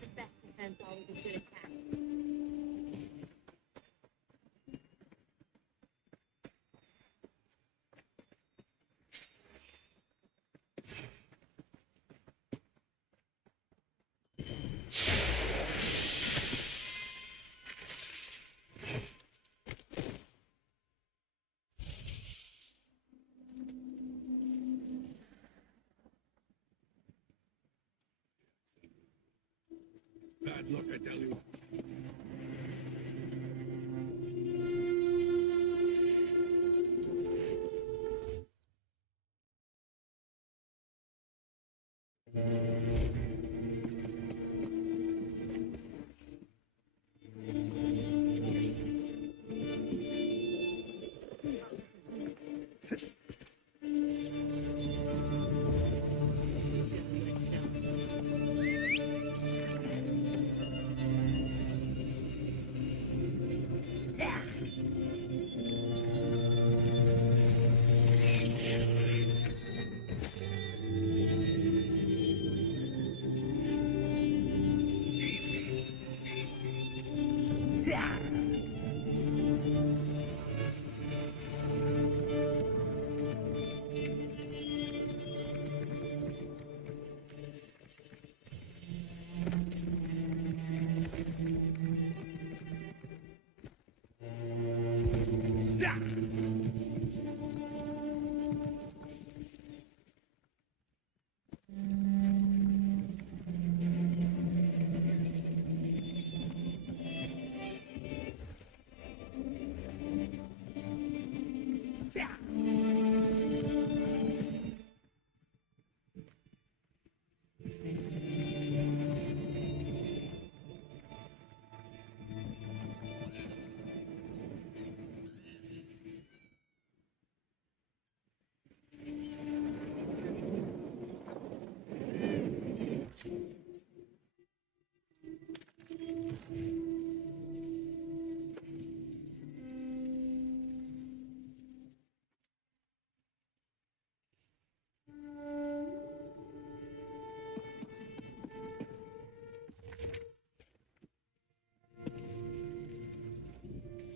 The best defense always a good attack. Bad luck, I tell you.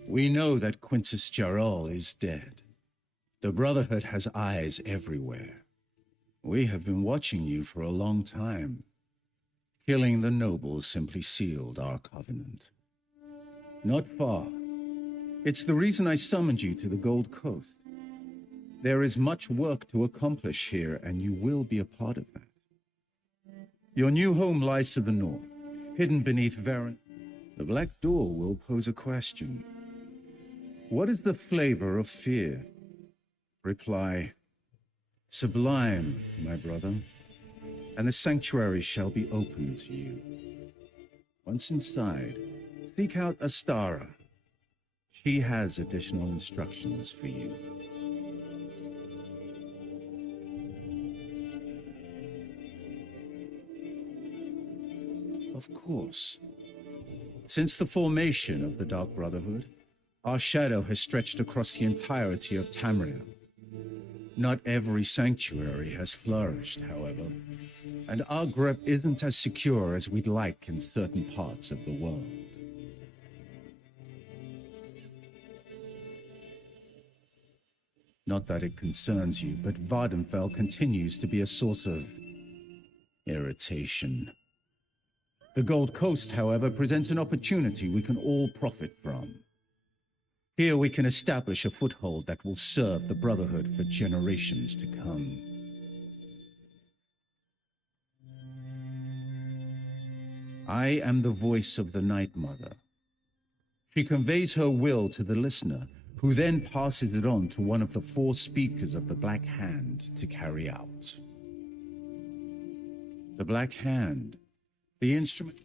We know that Quintus Jarol is dead. The Brotherhood has eyes everywhere. We have been watching you for a long time. Killing the nobles simply sealed our covenant. Not far. It's the reason I summoned you to the Gold Coast. There is much work to accomplish here, and you will be a part of that. Your new home lies to the north, hidden beneath Varen. The Black Door will pose a question. What is the flavor of fear? Reply, sublime, my brother, and the sanctuary shall be open to you. Once inside, seek out Astara. She has additional instructions for you. Of course. Since the formation of the Dark Brotherhood, our shadow has stretched across the entirety of Tamriel. Not every sanctuary has flourished, however, and our grip isn't as secure as we'd like in certain parts of the world. Not that it concerns you, but Vardenfell continues to be a source of irritation. The Gold Coast, however, presents an opportunity we can all profit from. Here we can establish a foothold that will serve the Brotherhood for generations to come. I am the voice of the Night Mother. She conveys her will to the listener, who then passes it on to one of the 4 speakers of the Black Hand to carry out. The Black Hand, the instrument...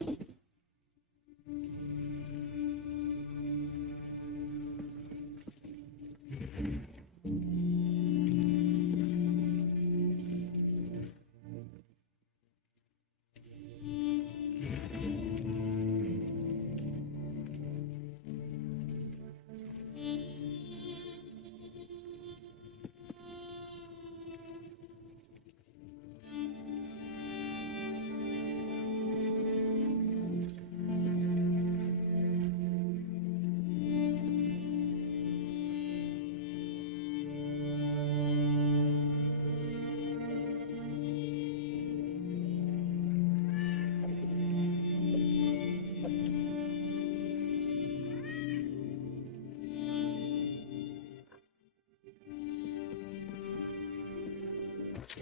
I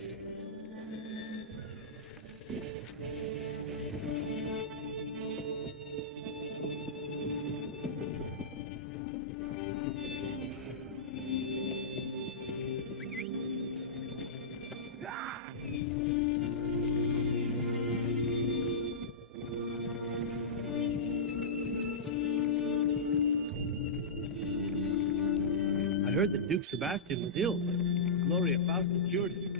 heard that Duke Sebastian was ill, but Gloria Fausta cured him.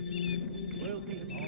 Loyalty and all.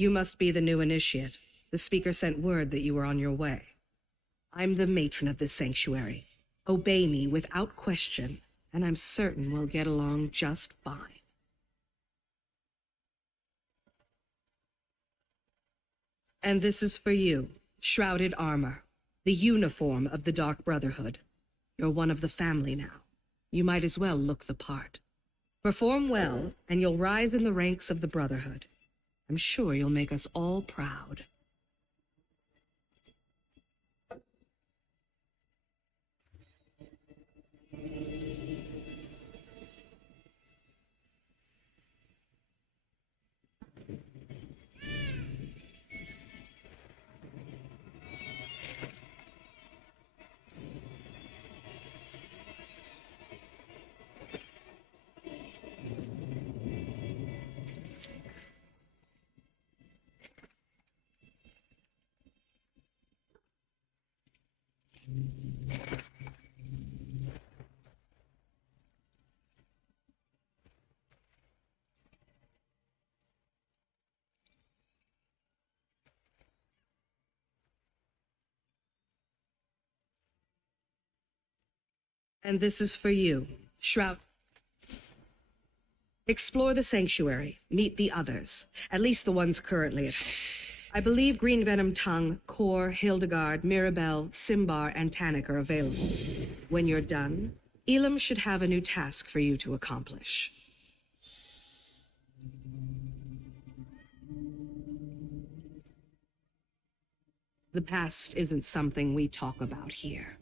You must be the new initiate. The speaker sent word that you were on your way. I'm the matron of this sanctuary. Obey me without question, and I'm certain we'll get along just fine. And this is for you, shrouded armor, the uniform of the Dark Brotherhood. You're one of the family now. You might as well look the part. Perform well, and you'll rise in the ranks of the Brotherhood. I'm sure you'll make us all proud. And this is for you, Shroud. Explore the sanctuary, meet the others, at least the ones currently at home. I believe Green Venom Tongue, Kor, Hildegard, Mirabelle, Simbar, and Tannic are available. When you're done, Elam should have a new task for you to accomplish. The past isn't something we talk about here.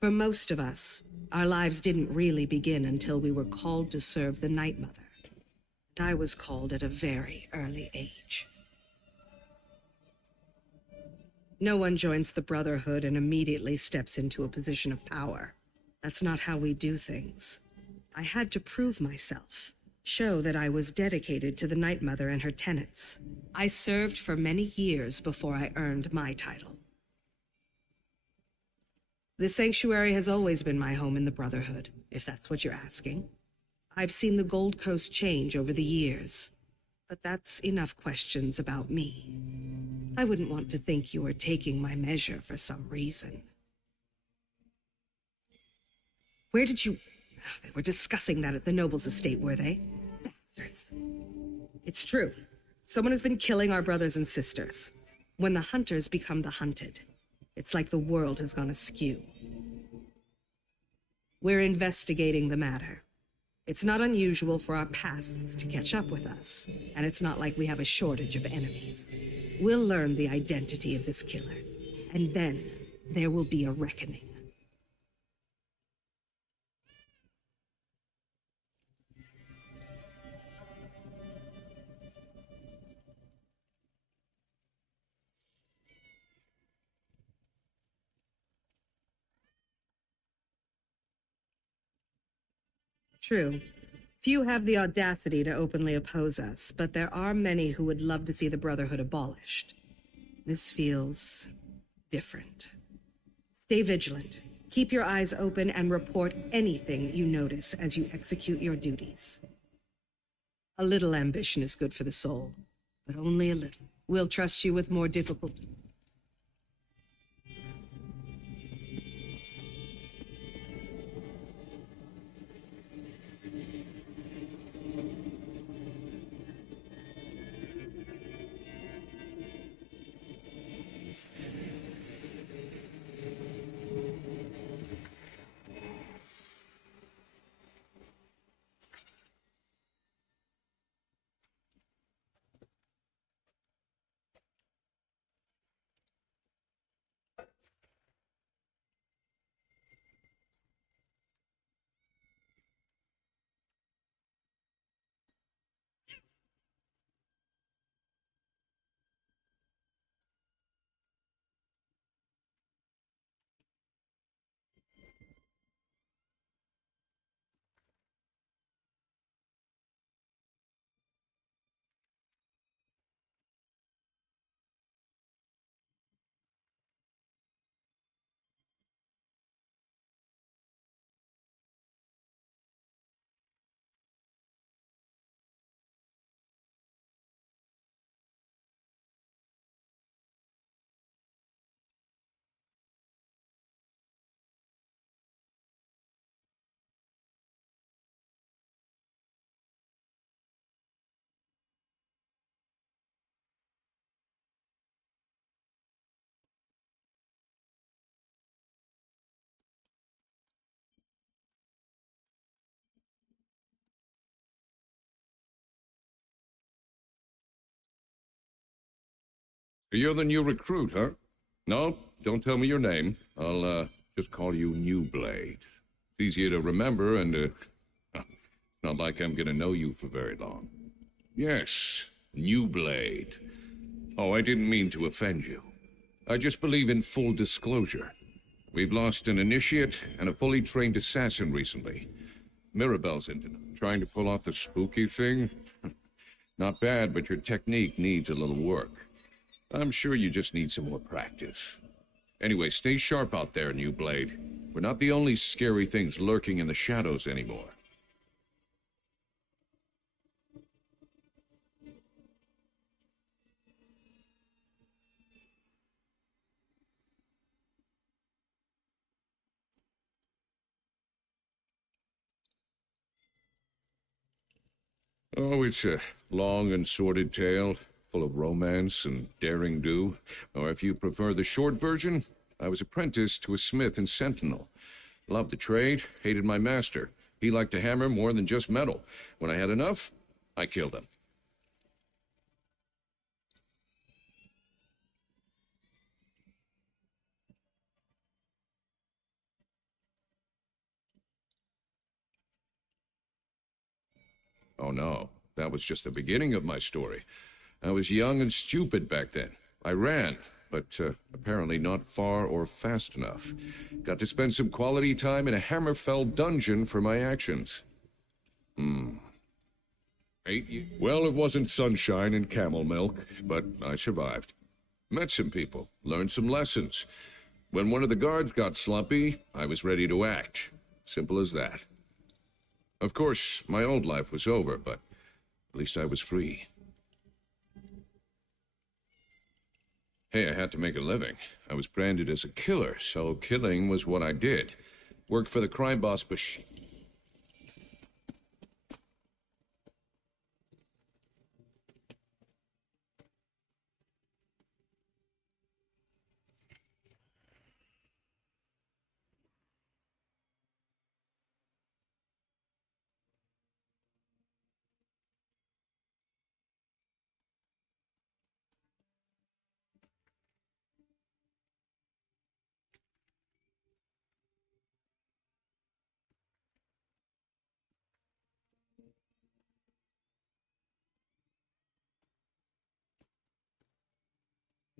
For most of us, our lives didn't really begin until we were called to serve the Night Mother. And I was called at a very early age. No one joins the Brotherhood and immediately steps into a position of power. That's not how we do things. I had to prove myself, show that I was dedicated to the Night Mother and her tenets. I served for many years before I earned my title. The Sanctuary has always been my home in the Brotherhood, if that's what you're asking. I've seen the Gold Coast change over the years, but that's enough questions about me. I wouldn't want to think you were taking my measure for some reason. Where did you... They were discussing that at the Noble's estate, were they? Bastards. It's true. Someone has been killing our brothers and sisters. When the hunters become the hunted, it's like the world has gone askew. We're investigating the matter. It's not unusual for our pasts to catch up with us, and it's not like we have a shortage of enemies. We'll learn the identity of this killer, and then there will be a reckoning. True. Few have the audacity to openly oppose us, but there are many who would love to see the Brotherhood abolished. This feels different. Stay vigilant. Keep your eyes open and report anything you notice as you execute your duties. A little ambition is good for the soul, but only a little. We'll trust you with more difficult... You're the new recruit, huh? No, don't tell me your name. I'll, just call you New Blade. It's easier to remember, and, it's not like I'm gonna know you for very long. Yes, New Blade. Oh, I didn't mean to offend you. I just believe in full disclosure. We've lost an initiate and a fully trained assassin recently. Mirabelle's into them, trying to pull off the spooky thing. Not bad, but your technique needs a little work. I'm sure you just need some more practice. Anyway, stay sharp out there, New Blade. We're not the only scary things lurking in the shadows anymore. Oh, it's a long and sordid tale, full of romance and daring do. Or if you prefer the short version, I was apprenticed to a smith in Sentinel. Loved the trade, hated my master. He liked to hammer more than just metal. When I had enough, I killed him. Oh no, that was just the beginning of my story. I was young and stupid back then. I ran, but apparently not far or fast enough. Got to spend some quality time in a Hammerfell dungeon for my actions. 8 years. Well, it wasn't sunshine and camel milk, but I survived. Met some people, learned some lessons. When one of the guards got slumpy, I was ready to act. Simple as that. Of course, my old life was over, but at least I was free. Hey, I had to make a living. I was branded as a killer, so killing was what I did. Worked for the crime boss Bash.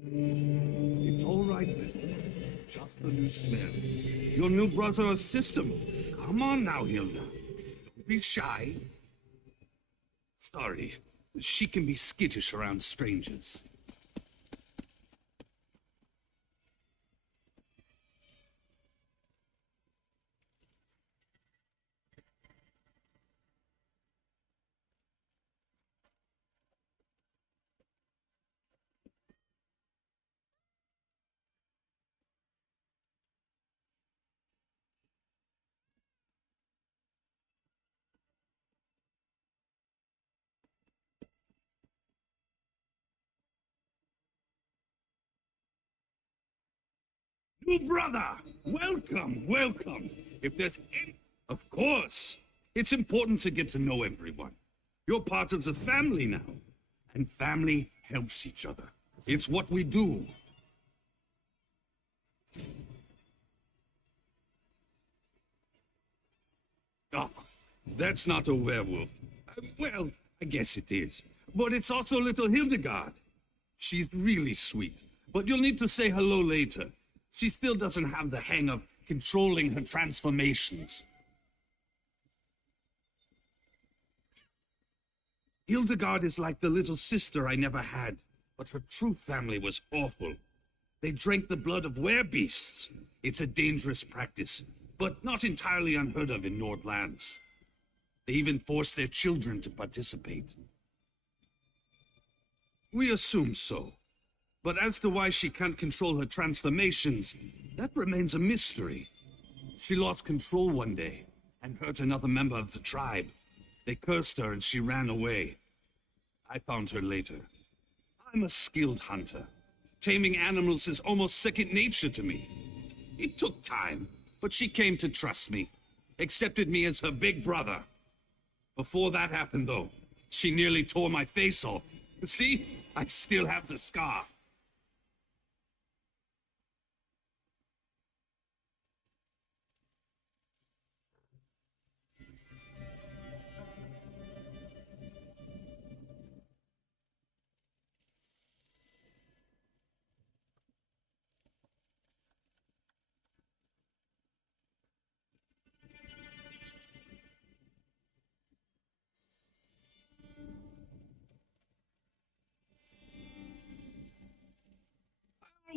It's all right then. Just the new smell. Your new brother's system. Come on now, Hilda. Don't be shy. Sorry. She can be skittish around strangers. New brother! Welcome, welcome. If there's any... Of course. It's important to get to know everyone. You're part of the family now. And family helps each other. It's what we do. Oh, that's not a werewolf. Well, I guess it is. But it's also little Hildegard. She's really sweet. But you'll need to say hello later. She still doesn't have the hang of controlling her transformations. Hildegard is like the little sister I never had, but her true family was awful. They drank the blood of werebeasts. It's a dangerous practice, but not entirely unheard of in Nordlands. They even forced their children to participate. We assume so. But as to why she can't control her transformations, that remains a mystery. She lost control one day and hurt another member of the tribe. They cursed her and she ran away. I found her later. I'm a skilled hunter. Taming animals is almost second nature to me. It took time, but she came to trust me, accepted me as her big brother. Before that happened, though, she nearly tore my face off. See, I still have the scar.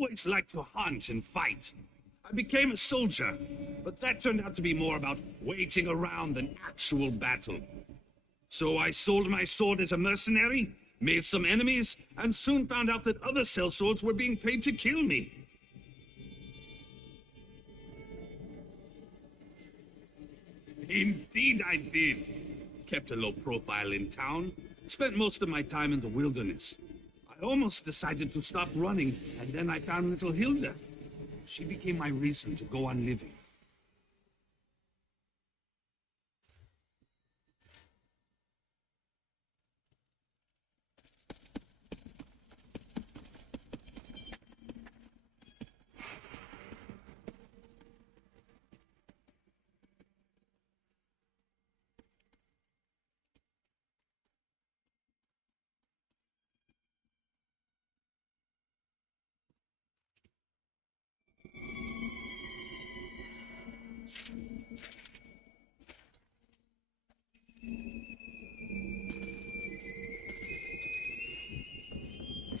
I always liked to hunt and fight. I became a soldier, but that turned out to be more about waiting around than actual battle. So I sold my sword as a mercenary, made some enemies, and soon found out that other sellswords were being paid to kill me. Indeed I did. Kept a low profile in town, spent most of my time in the wilderness. I almost decided to stop running, and then I found little Hilda. She became my reason to go on living.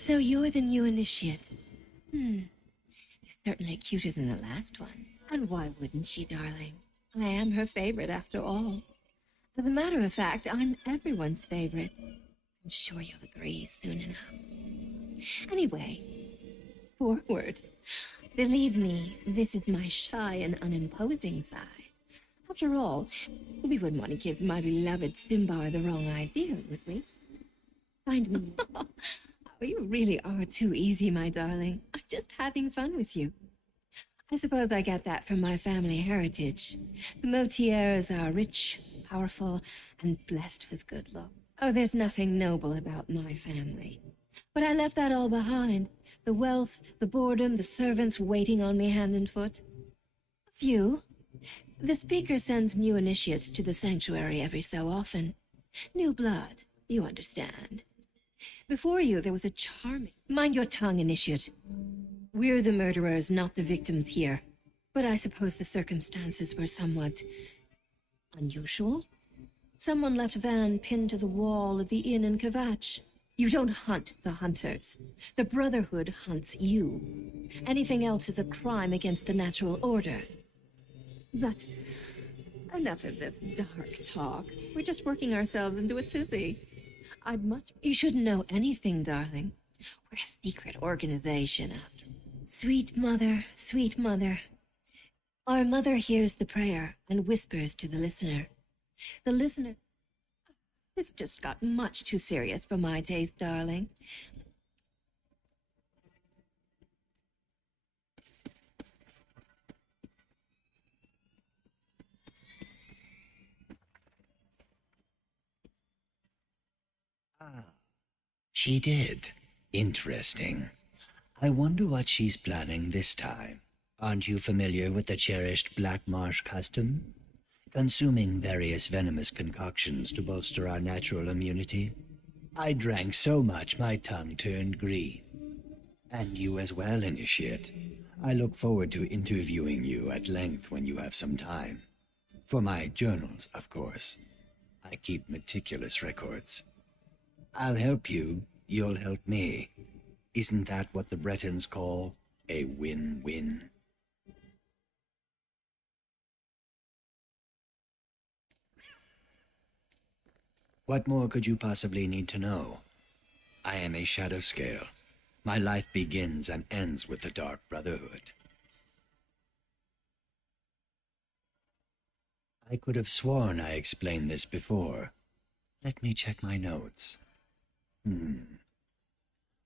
So you're the new initiate. You're certainly cuter than the last one. And why wouldn't she, darling? I am her favorite, after all. As a matter of fact, I'm everyone's favorite. I'm sure you'll agree soon enough. Anyway, forward. Believe me, this is my shy and unimposing side. After all, we wouldn't want to give my beloved Simbar the wrong idea, would we? Find me. Oh, you really are too easy, my darling. I'm just having fun with you. I suppose I get that from my family heritage. The Motiers are rich, powerful, and blessed with good luck. Oh, there's nothing noble about my family. But I left that all behind. The wealth, the boredom, the servants waiting on me hand and foot. A few. The speaker sends new initiates to the sanctuary every so often. New blood, you understand. Before you, there was a charming... Mind your tongue, initiate. We're the murderers, not the victims here. But I suppose the circumstances were somewhat... unusual? Someone left Van pinned to the wall of the inn in Kvatch. You don't hunt the hunters. The Brotherhood hunts you. Anything else is a crime against the natural order. But enough of this dark talk. We're just working ourselves into a tizzy. You shouldn't know anything, darling. We're a secret organization after. Sweet mother, sweet mother. Our mother hears the prayer and whispers to the listener. The listener... This just got much too serious for my taste, darling. She did. Interesting. I wonder what she's planning this time. Aren't you familiar with the cherished Black Marsh custom? Consuming various venomous concoctions to bolster our natural immunity. I drank so much my tongue turned green. And you as well, Initiate. I look forward to interviewing you at length when you have some time. For my journals, of course. I keep meticulous records. I'll help you, you'll help me. Isn't that what the Bretons call a win-win? What more could you possibly need to know? I am a shadow scale. My life begins and ends with the Dark Brotherhood. I could have sworn I explained this before. Let me check my notes.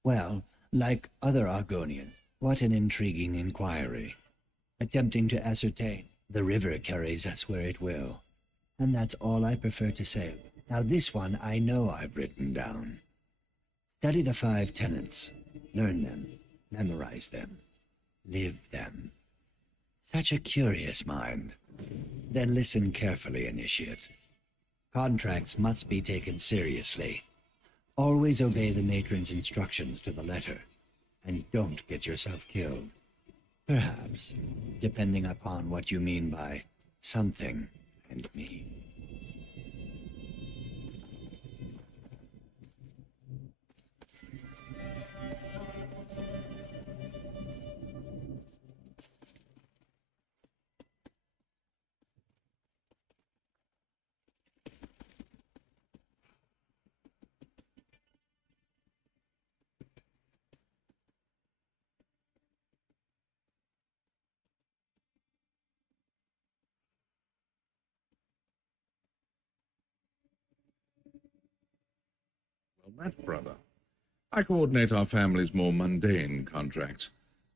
Well, like other Argonians, what an intriguing inquiry. Attempting to ascertain, the river carries us where it will. And that's all I prefer to say. Now this one I know I've written down. Study the 5 tenets. Learn them. Memorize them. Live them. Such a curious mind. Then listen carefully, Initiate. Contracts must be taken seriously. Always obey the matron's instructions to the letter, and don't get yourself killed. Perhaps, depending upon what you mean by something and me. Well, that brother. I coordinate our family's more mundane contracts.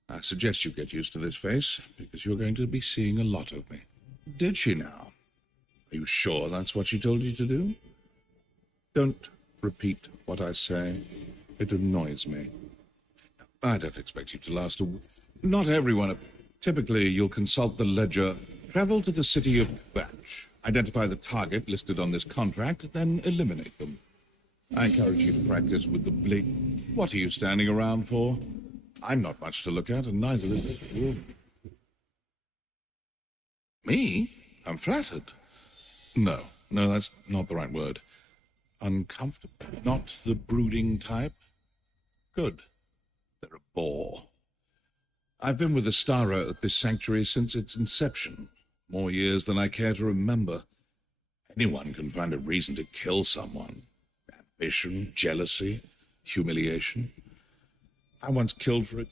I suggest you get used to this face, because you're going to be seeing a lot of me. Did she now? Are you sure that's what she told you to do? Don't repeat what I say. It annoys me. I don't expect you to last a... Not everyone. Typically, you'll consult the ledger, travel to the city of Kvatch, identify the target listed on this contract, then eliminate them. I encourage you to practice with the blade. What are you standing around for? I'm not much to look at, and neither is this room. Me? I'm flattered. No, that's not the right word. Uncomfortable. Not the brooding type? Good. They're a bore. I've been with the Stara at this sanctuary since its inception. More years than I care to remember. Anyone can find a reason to kill someone. Ambition, jealousy, humiliation. I once killed for it.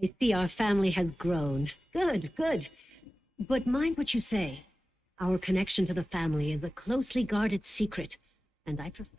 I see our family has grown. Good, good. But mind what you say. Our connection to the family is a closely guarded secret, and I prefer...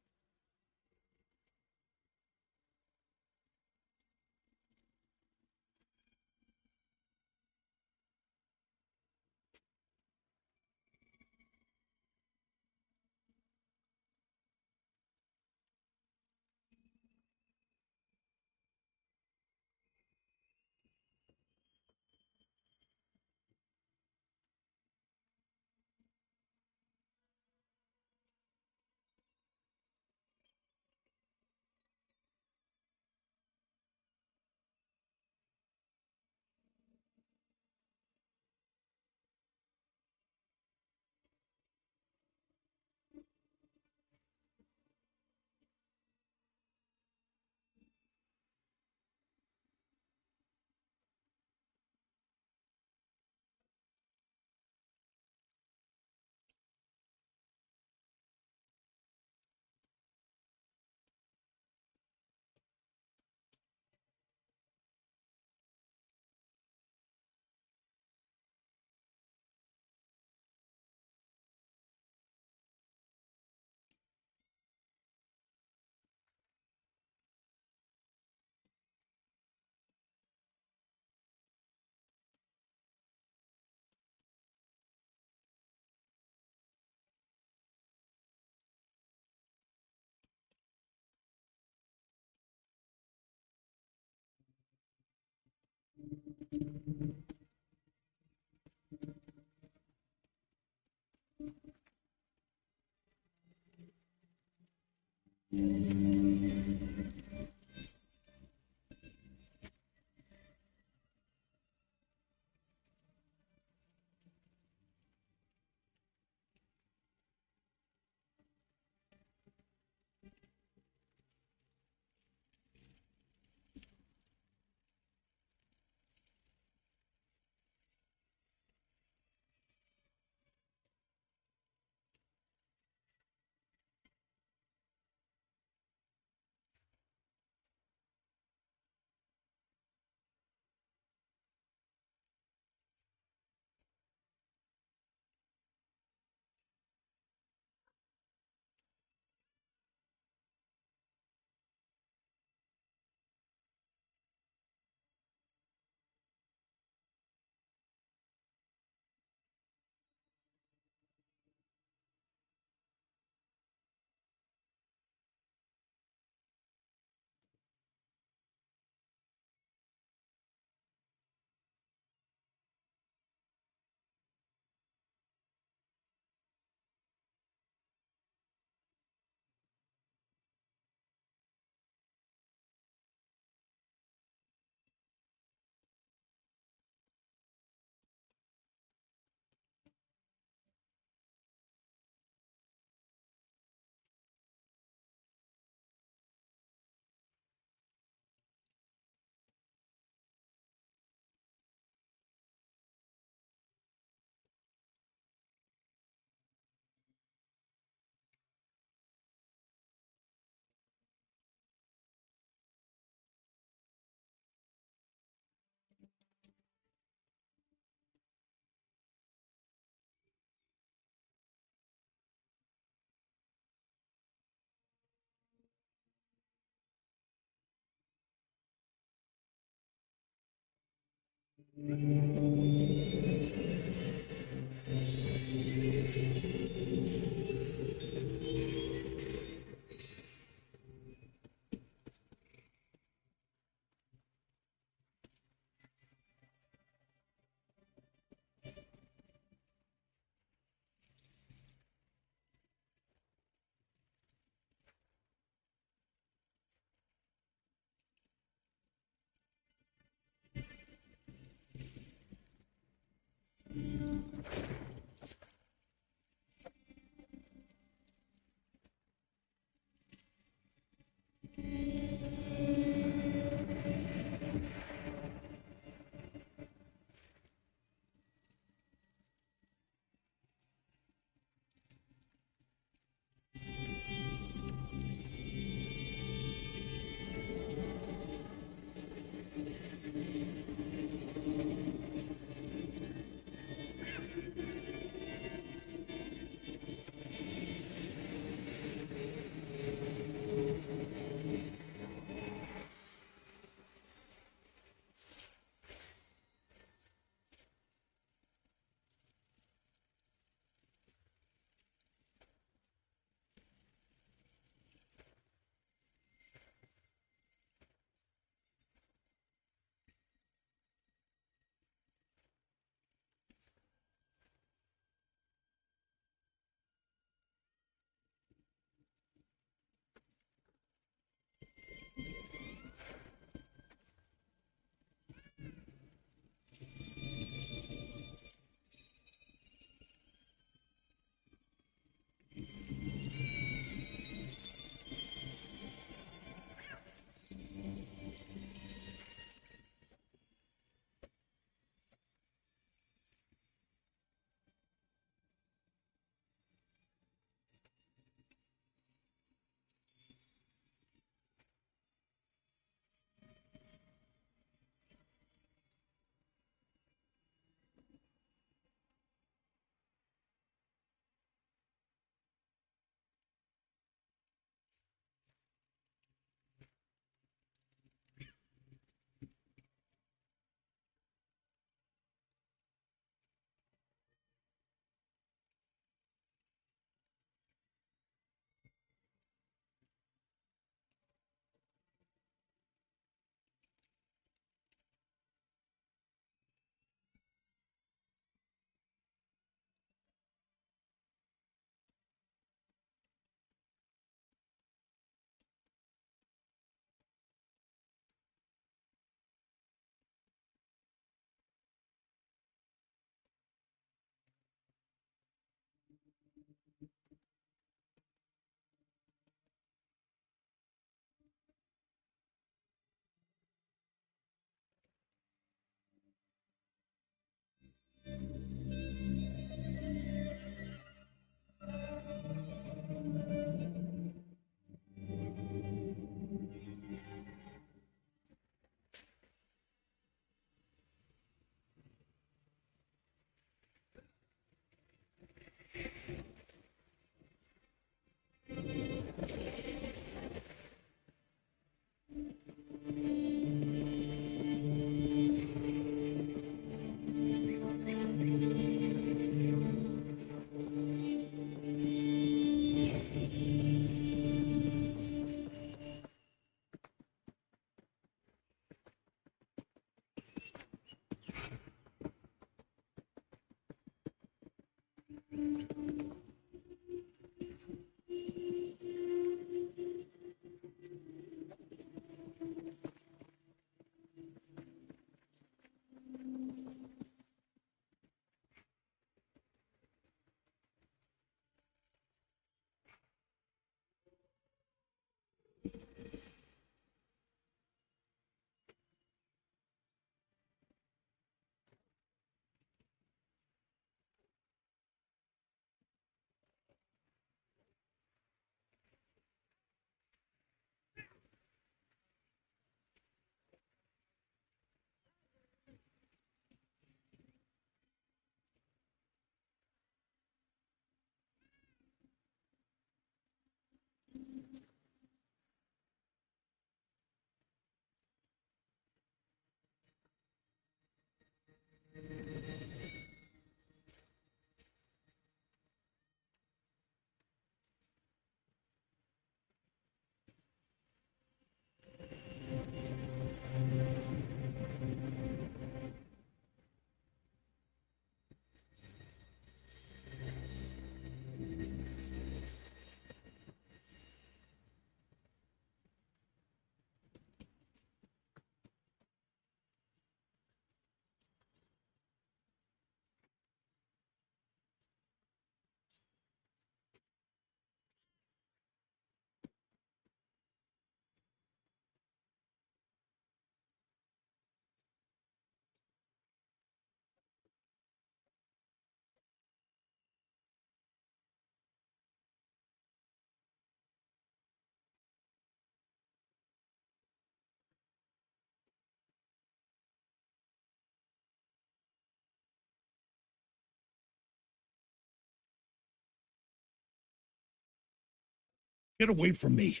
Get away from me.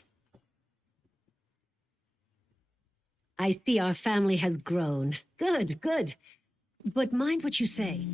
I see our family has grown. Good, good. But mind what you say.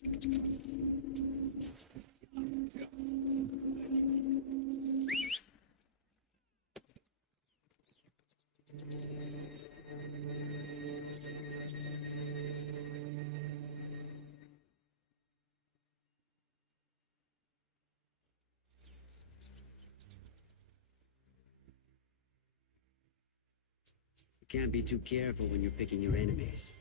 You can't be too careful when you're picking your enemies.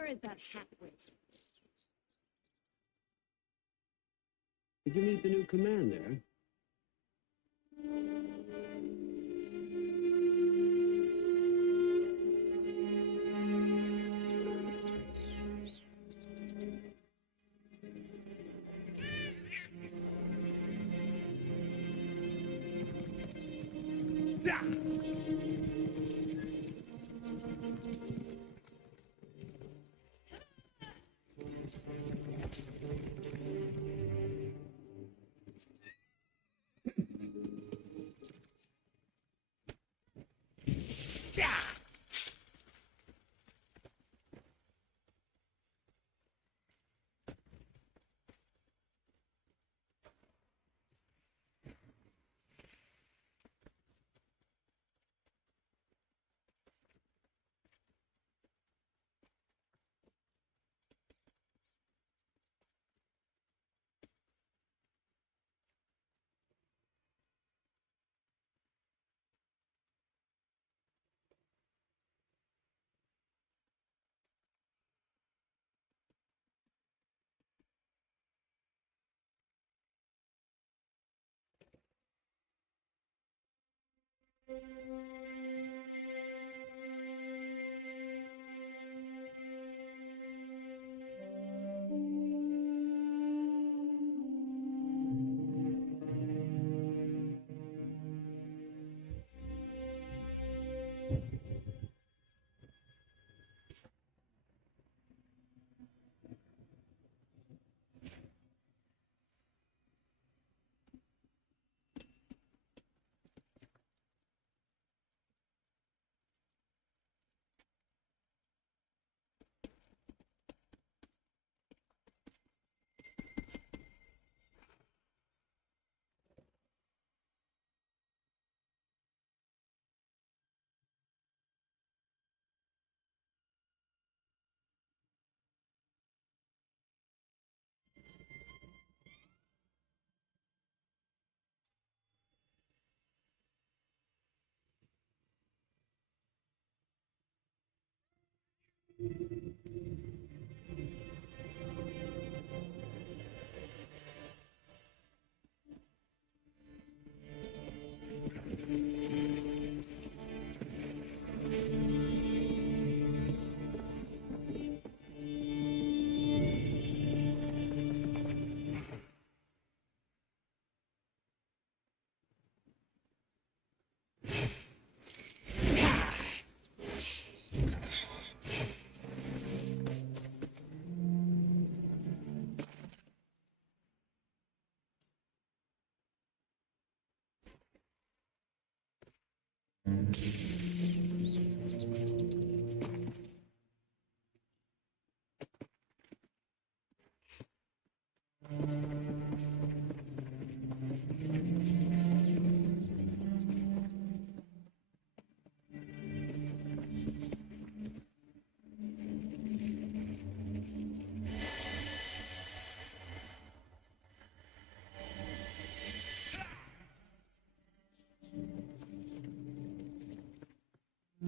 Where is that half-wit? Did you meet the new commander?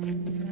you.